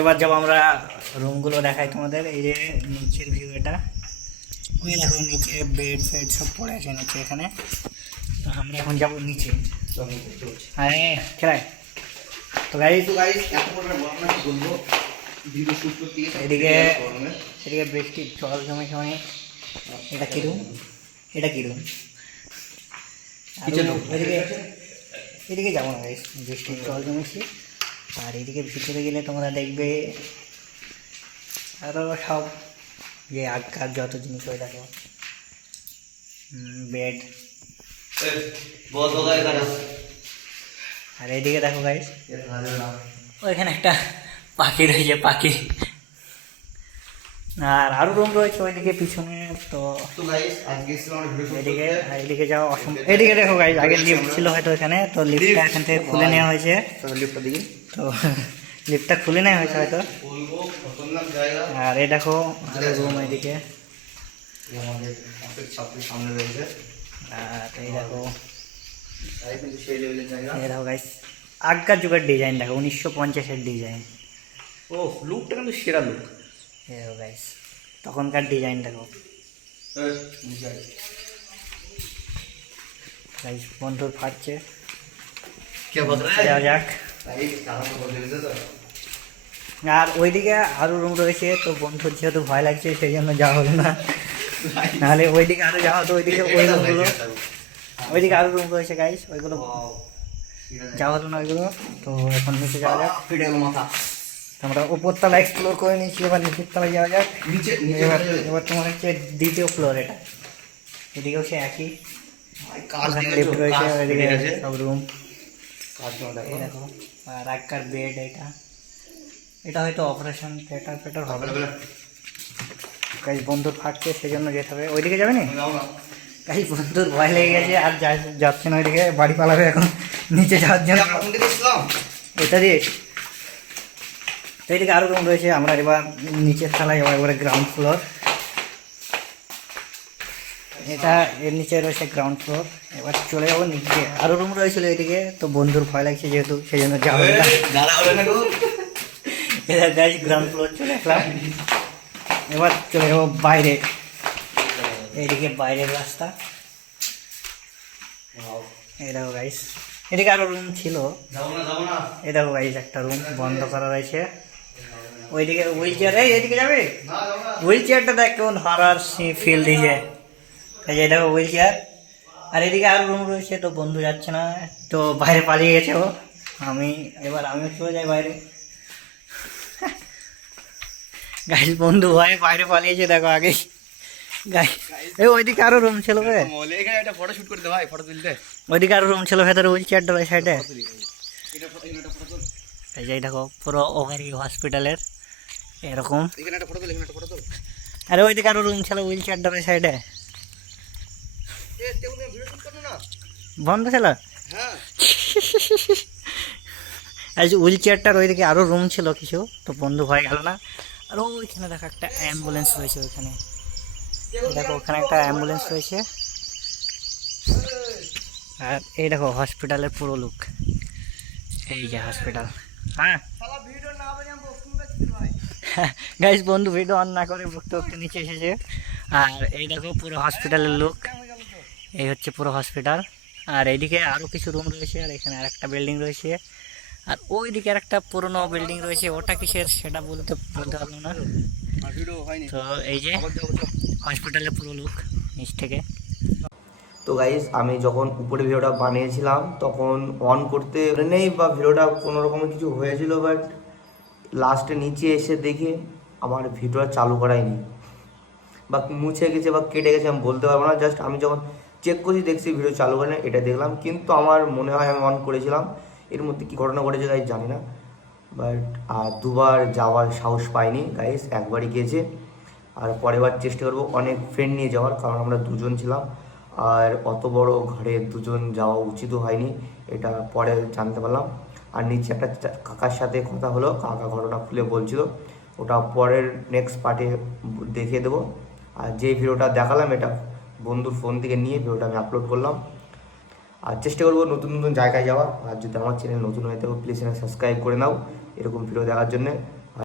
এবার যাব আমরা রুমগুলো দেখাই তোমাদের। এই যে নিচের ভিউ, এটা ওই দেখো নিচে বেড ফেড সব পড়ে আছে নিচে এখানে। তো আমরা এখন যাবো নিচে। হ্যাঁ খেলায় তো গাইস এদিকে এদিকে বৃষ্টির জল জমে জমে। এটা কি রুম? এটা কি রুম? এদিকে এদিকে যাবো না গাইস, বৃষ্টির জল জমেছে। আর এদিকে ভিতরে গেলে তোমরা দেখবে আরও সব যে আগকার যত জিনিস হয়ে দেখো, বেড। আর এদিকে দেখো গাইস, ওইখানে একটা পাখি রয়েছে, পাখি। আর আরো রুম রয়েছে ওইদিকে পিছনে। তো এদিকে এদিকে যাও অসম্ভব। এদিকে দেখো গাইস, আগে লিফট ছিল হয়তো এখানে, তো লিফটটা এখান থেকে খুলে নেওয়া হয়েছে। তো লিফটটা খুলে নেওয়া হয়েছে হয়তো। আর এই দেখো আরো রুম এদিকে। আর এই দেখো গাইস, আগকার যুগের ডিজাইন দেখো, 1950-এর ডিজাইন। ও লুকটা কিন্তু সেরা লুক। দেখো গাইস তখনকার ডিজাইন দেখো গাইস। বন্ধুর ফাটছে, যাওয়া যাক। আর ওইদিকে আরো রুম রয়েছে, তো বন্ধুর যেহেতু ভয় লাগছে সেই জন্য যাওয়া হলো না। নাহলে ওইদিকে আরো যাওয়া হতো। ওইদিকে ওই রুমগুলো, ওইদিকে আরো রুম রয়েছে গাইস, ওইগুলো যাওয়া হলো না ওইগুলো। তো এখন নিচে যাওয়া যাক। আমরা উপরতলা এক্সপ্লোর করে নিয়েছি, এবার নিচের তলায় যাওয়া যাক। এবার তোমার হচ্ছে দ্বিতীয় ফ্লোর। এটা এদিকেও সে একই লিফট রয়েছে, ওইদিকে সব রুম দেখো। আর আগকার বেড। এটা এটা হয়তো অপারেশন থিয়েটার ফেটার হবে। গাইস বন্ধুর ফাটছে সেই জন্য যেতে হবে। ওইদিকে যাবে না গাইস, বন্ধুর ভয় লেগে গেছে আর যাচ্ছে না ওইদিকে, বাড়ি পালাবে এখন নিচে যাওয়ার জন্য। এটা দিয়ে তো এদিকে আরো রুম রয়েছে। আমরা এবার নিচের তলায় যাবো, এবারে গ্রাউন্ড ফ্লোর। এটা এর নিচে রয়েছে গ্রাউন্ড ফ্লোর। এবার চলে যাবো নিচে, আরো রুম রয়েছিল এদিকে। তো বন্ধুর ভয় লাগছে যেহেতু, সেই জন্য যাবো না। এবার গাইস গ্রাউন্ড ফ্লোর চলে আসলাম। এবার চলে যাবো বাইরে, এইদিকে বাইরের রাস্তা। এই দেখো গাইস, এদিকে আরো রুম ছিল। এই দেখো গাইস একটা রুম বন্ধ করা রয়েছে। ওইদিকে হুইল চেয়ার। এইদিকে যাবে? হুইল চেয়ারটা দেখ কেমন হরার ফিল দিয়েছে। এই যে দেখো হুইল চেয়ার। আর এদিকে আরো রুম রয়েছে। তো বন্ধু যাচ্ছে না, তো বাইরে পালিয়ে গেছে ও। আমিও চলে যাই বাইরে। গাইস বন্ধু ভয়ে বাইরে পালিয়েছে দেখো আগে। গাইস ওইদিকে আরো রুম ছিল, ফটো শুট করতে ভাই, ফটো তুলতে। ওইদিকে আরো রুম ছিল ভেতরে, হুইল চেয়ারটা ওই সাইডে। এই যে দেখো পুরো ওভারি হসপিটালের এরকম। আরে ওইদিকে আরো রুম ছিল, হুইল চেয়ারটা ওই সাইডে বন্ধ ছিল। হুইল চেয়ারটার ওইদিকে আরো রুম ছিল কিছু, তো বন্ধু ভয় গেল না। আর ওইখানে দেখো একটা অ্যাম্বুলেন্স রয়েছে ওইখানে। দেখো ওখানে একটা অ্যাম্বুলেন্স রয়েছে। আর এই দেখো হসপিটালের পুরো লুক। এই যে হসপিটাল। হ্যাঁ গাইস বন্ধু ভিডিও অন না করে বকতে বকতে নিচে এসেছে। আর এই দেখো পুরো হসপিটালের লুক। এই হচ্ছে পুরো হসপিটাল। আর এইদিকে আরও কিছু রুম রয়েছে। আর এখানে আরেকটা বিল্ডিং রয়েছে। আর ওইদিকে আরেকটা পুরনো বিল্ডিং রয়েছে, ওটা কিসের সেটা বলতে পারলাম না। তো এই যে হসপিটালের পুরো লুক নিচ থেকে। তো গাইস আমি যখন উপরে ভিডিওটা বানিয়েছিলাম তখন অন করতে নেই বা ভিডিওটা কোনো রকমের কিছু হয়েছিল, বাট লাস্টে নিচে এসে দেখে আমার ভিডিওটা চালু করাই নেই, বা মুছে গেছে বা কেটে গেছে আমি বলতে পারবো না। জাস্ট আমি যখন চেক করছি দেখছি ভিডিও চালু করে না, এটা দেখলাম। কিন্তু আমার মনে হয় আমি অন করেছিলাম। এর মধ্যে কী ঘটনা ঘটেছে গাইস জানি না, বাট আর দুবার যাওয়ার সাহস পাইনি গাইস, একবারই গিয়েছে। আর পরের বার চেষ্টা করবো অনেক ফ্রেন্ড নিয়ে যাওয়ার, কারণ আমরা দুজন ছিলাম। আর অত বড় ঘরে দুজন যাওয়া উচিতও হয়নি, এটা পরে জানতে পারলাম। আর নিচে একটা কাকার সাথে কথা হলো, কাকা ঘটনা খুলে বলছিল, ওটা পরের নেক্সট পার্টে দেখিয়ে দেবো। আর যে ভিডিওটা দেখালাম এটা বন্ধুর ফোন থেকে নিয়ে ভিডিওটা আমি আপলোড করলাম। আর চেষ্টা করবো নতুন নতুন জায়গায় যাওয়া। আর যদি আমার চ্যানেল নতুন হয়ে থাকো প্লিজ চ্যানেল সাবস্ক্রাইব করে নাও এরকম ভিডিও দেখার জন্য।